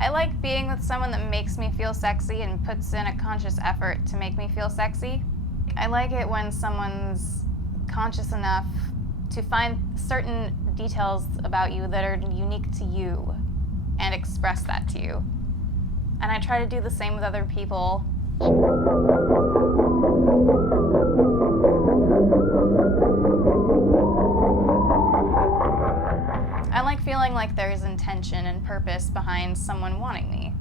I like being with someone that makes me feel sexy and puts in a conscious effort to make me feel sexy. I like it when someone's conscious enough to find certain details about you that are unique to you and express that to you. And I try to do the same with other people. I like feeling like there's intention and purpose behind someone wanting me.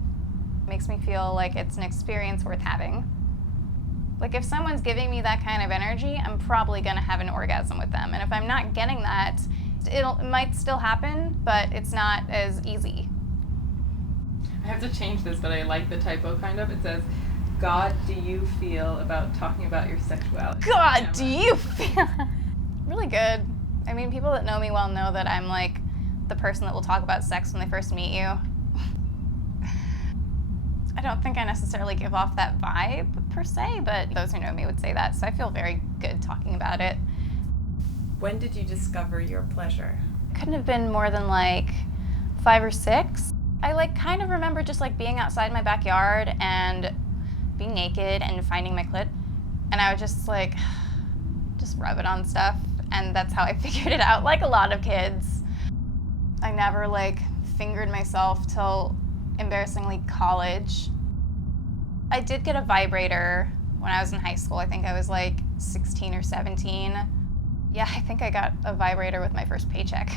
It makes me feel like it's an experience worth having. Like if someone's giving me that kind of energy, I'm probably gonna have an orgasm with them. And if I'm not getting that, it might still happen, but it's not as easy. I have to change this, but I like the typo kind of. It says, God, do you feel about talking about your sexuality? God, do you feel? Really good. I mean, people that know me well know that I'm like the person that will talk about sex when they first meet you. I don't think I necessarily give off that vibe per se, but those who know me would say that, so I feel very good talking about it. When did you discover your pleasure? Couldn't have been more than like 5 or 6. I like kind of remember just like being outside my backyard and being naked and finding my clit, and I would just like just rub it on stuff, and that's how I figured it out, like a lot of kids. I never like fingered myself till embarrassingly college. I did get a vibrator when I was in high school. I think I was like 16 or 17. Yeah, I think I got a vibrator with my first paycheck.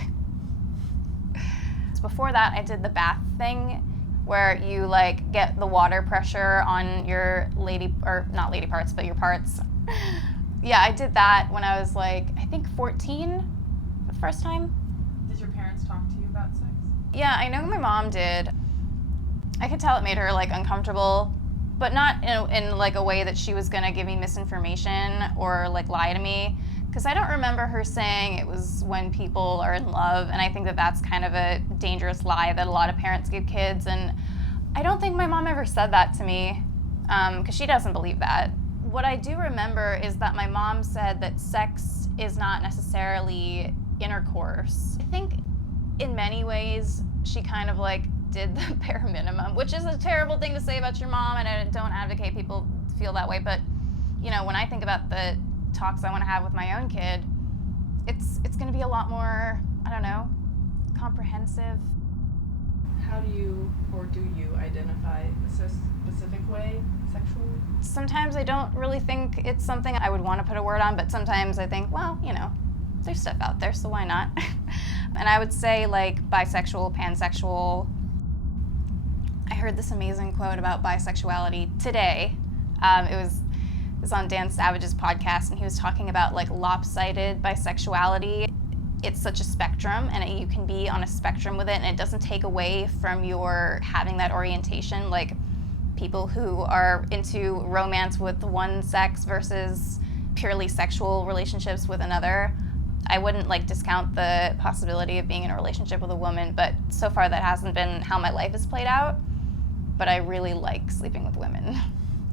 Before that, I did the bath thing where you like get the water pressure on your not lady parts, but your parts. Yeah, I did that when I was like, I think 14 the first time. Did your parents talk to you about sex? Yeah, I know my mom did. I could tell it made her like uncomfortable, but not in like a way that she was gonna give me misinformation or like lie to me. Because I don't remember her saying it was when people are in love, and I think that that's kind of a dangerous lie that a lot of parents give kids, and I don't think my mom ever said that to me, because she doesn't believe that. What I do remember is that my mom said that sex is not necessarily intercourse. I think in many ways she kind of like did the bare minimum, which is a terrible thing to say about your mom, and I don't advocate people feel that way, but you know, when I think about the talks I want to have with my own kid, it's going to be a lot more, I don't know, comprehensive. How do you, or do you, identify a specific way sexually? Sometimes I don't really think it's something I would want to put a word on, but sometimes I think, well, you know, there's stuff out there, so why not? And I would say like bisexual, pansexual. I heard this amazing quote about bisexuality today. It was on Dan Savage's podcast, and he was talking about like lopsided bisexuality. It's such a spectrum, and you can be on a spectrum with it, and it doesn't take away from your having that orientation. Like people who are into romance with one sex versus purely sexual relationships with another. I wouldn't like discount the possibility of being in a relationship with a woman, but so far that hasn't been how my life has played out. But I really like sleeping with women.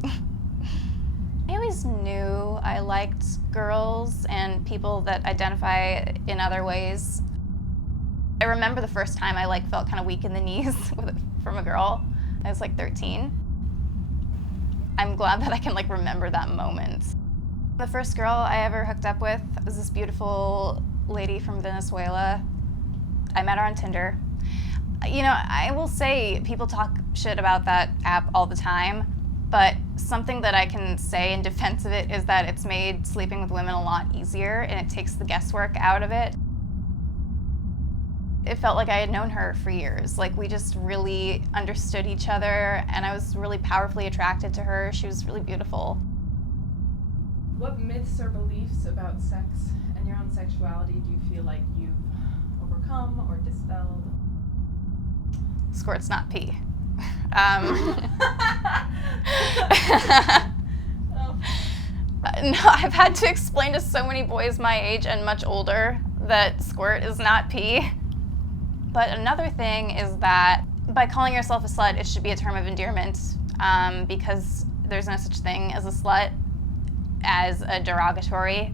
I always knew I liked girls and people that identify in other ways. I remember the first time I like felt kind of weak in the knees from a girl. I was like 13. I'm glad that I can like remember that moment. The first girl I ever hooked up with was this beautiful lady from Venezuela. I met her on Tinder. You know, I will say people talk shit about that app all the time, but something that I can say in defense of it is that it's made sleeping with women a lot easier, and it takes the guesswork out of it. It felt like I had known her for years. Like we just really understood each other, and I was really powerfully attracted to her. She was really beautiful. What myths or beliefs about sex and your own sexuality do you feel like you've overcome or dispelled? Squirt's not pee. No, I've had to explain to so many boys my age and much older that squirt is not pee. But another thing is that by calling yourself a slut, it should be a term of endearment, because there's no such thing as a slut as a derogatory.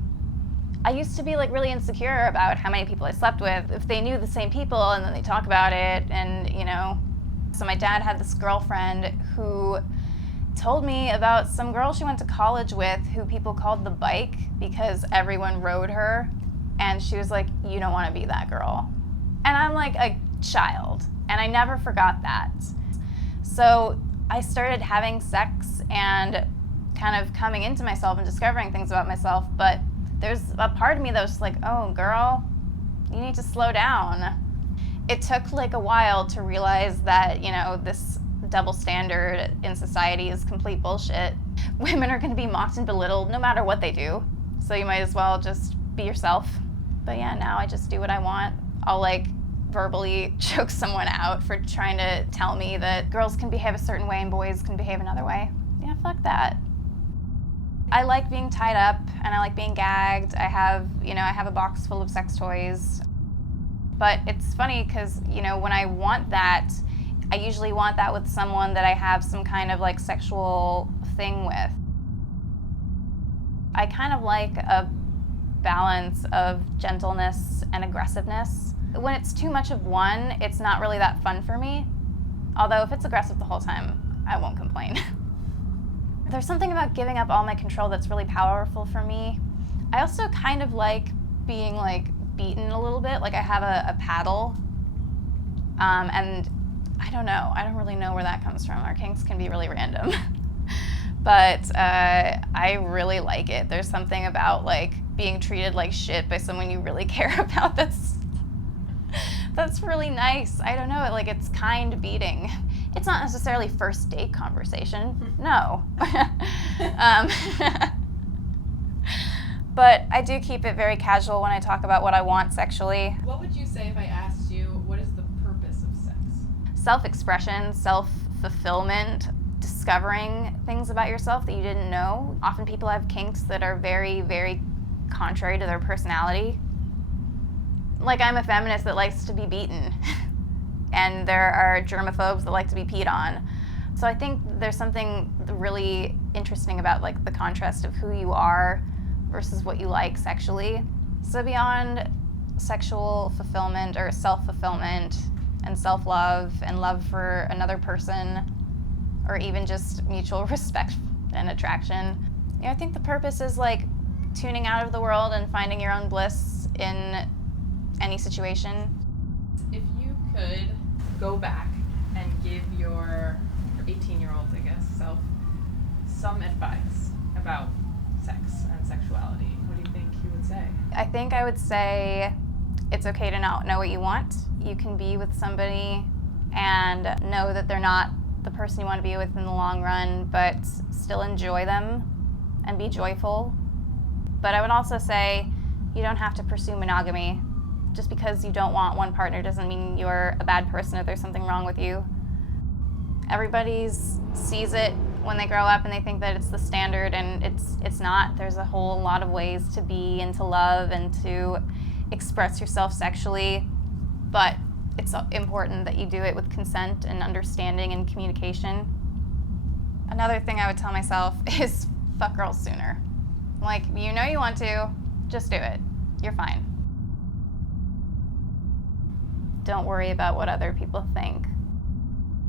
I used to be like really insecure about how many people I slept with. If they knew the same people and then they talk about it, and you know, So my dad had this girlfriend who told me about some girl she went to college with who people called the bike because everyone rode her. And she was like, you don't want to be that girl. And I'm like a child, and I never forgot that. So I started having sex and kind of coming into myself and discovering things about myself, but there's a part of me that was like, oh girl, you need to slow down. It took like a while to realize that, you know, this double standard in society is complete bullshit. Women are going to be mocked and belittled no matter what they do, so you might as well just be yourself. But yeah, now I just do what I want. I'll like verbally choke someone out for trying to tell me that girls can behave a certain way and boys can behave another way. Yeah, fuck that. I like being tied up and I like being gagged. I have a box full of sex toys. But it's funny because, you know, when I want that, I usually want that with someone that I have some kind of like sexual thing with. I kind of like a balance of gentleness and aggressiveness. When it's too much of one, it's not really that fun for me. Although if it's aggressive the whole time, I won't complain. There's something about giving up all my control that's really powerful for me. I also kind of like being like beaten a little bit. Like I have a paddle, and I don't know. I don't really know where that comes from. Our kinks can be really random. But I really like it. There's something about like being treated like shit by someone you really care about that's really nice. I don't know, it's kind beating. It's not necessarily first date conversation, no. But I do keep it very casual when I talk about what I want sexually. What would you say if I asked you, what is the purpose of sex? Self-expression, self-fulfillment, discovering things about yourself that you didn't know. Often people have kinks that are very, very contrary to their personality. Like I'm a feminist that likes to be beaten, and there are germaphobes that like to be peed on. So I think there's something really interesting about like the contrast of who you are versus what you like sexually. So beyond sexual fulfillment or self-fulfillment and self-love and love for another person, or even just mutual respect and attraction, I think the purpose is like tuning out of the world and finding your own bliss in any situation. If you could go back and give your 18-year-old, I guess, self some advice about sex and sexuality, what do you think you would say? I think I would say it's okay to not know what you want. You can be with somebody and know that they're not the person you want to be with in the long run, but still enjoy them and be joyful. But I would also say you don't have to pursue monogamy. Just because you don't want one partner doesn't mean you're a bad person or there's something wrong with you. Everybody sees it when they grow up and they think that it's the standard, and it's not. There's a whole lot of ways to be and to love and to express yourself sexually, but it's important that you do it with consent and understanding and communication. Another thing I would tell myself is fuck girls sooner. Like, you know you want to, just do it. You're fine. Don't worry about what other people think.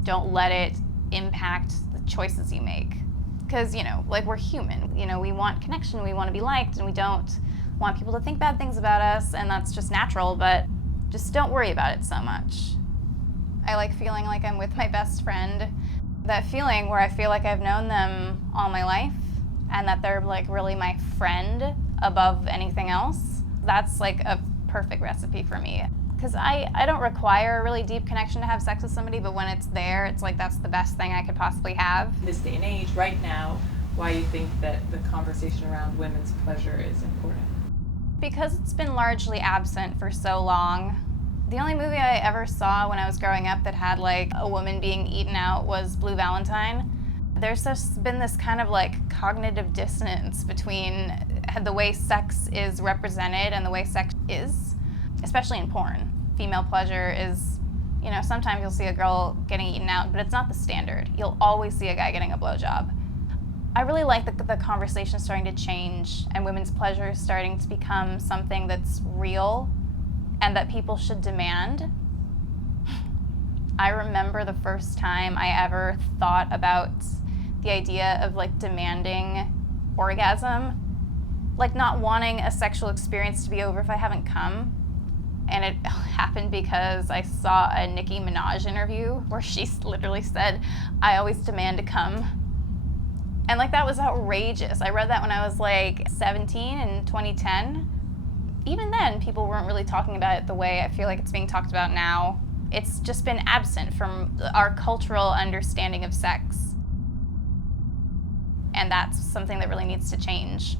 Don't let it impact the choices you make. Because, we're human. We want connection, we want to be liked, and we don't want people to think bad things about us, and that's just natural, but just don't worry about it so much. I like feeling like I'm with my best friend. That feeling where I feel like I've known them all my life, and that they're like really my friend above anything else, that's like a perfect recipe for me. Because I don't require a really deep connection to have sex with somebody, but when it's there, it's like that's the best thing I could possibly have. This day and age, right now, why you think that the conversation around women's pleasure is important? Because it's been largely absent for so long. The only movie I ever saw when I was growing up that had like a woman being eaten out was Blue Valentine. There's just been this kind of like cognitive dissonance between the way sex is represented and the way sex is, especially in porn. Female pleasure is, sometimes you'll see a girl getting eaten out, but it's not the standard. You'll always see a guy getting a blowjob. I really like that the conversation is starting to change and women's pleasure is starting to become something that's real and that people should demand. I remember the first time I ever thought about the idea of like demanding orgasm, like not wanting a sexual experience to be over if I haven't come. And it happened because I saw a Nicki Minaj interview where she literally said, "I always demand to come." And like that was outrageous. I read that when I was like 17 in 2010. Even then, people weren't really talking about it the way I feel like it's being talked about now. It's just been absent from our cultural understanding of sex. And that's something that really needs to change.